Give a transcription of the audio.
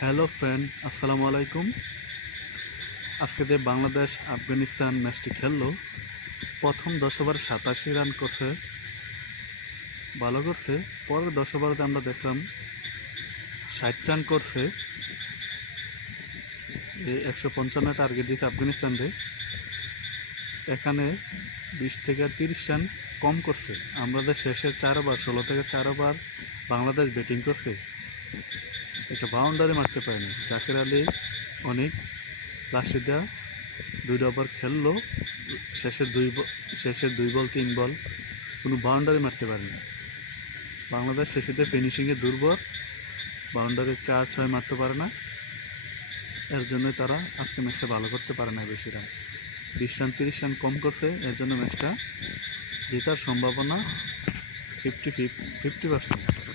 Hello friend, আসসালামু আলাইকুম। আজকে যে বাংলাদেশ আফগানিস্তান ম্যাচটি খেললো, প্রথম 10 ওভারে 87 রান করছে, ভালো করছে। পরের 10 ওভারে আমরা দেখলাম 60 রান করছে। 155 টার্গেট দিচ্ছে আফগানিস্তানকে, এখানে 20 থেকে 30 রান কম করছে। আমাদের শেষের 4 ওভার 16 থেকে 4 ওভার বাংলাদেশ ব্যাটিং করছে, একটা বাউন্ডারি মারতে পারেনি। জাকির আলী অনেক লাস্টে দেওয়া 2 ওভার খেললো, শেষের 2 বল 3 বল কোনো বাউন্ডারি মারতে পারেনি। বাংলাদেশ শেষেতে ফিনিশিংয়ে দুর্বল, বাউন্ডারি 4-6 মারতে পারে না, এর জন্যই তারা আজকে ম্যাচটা ভালো করতে পারে না। বেশি রান 20 রান 30 রান কম করছে, এর জন্য ম্যাচটা জেতার সম্ভাবনা 50-50%।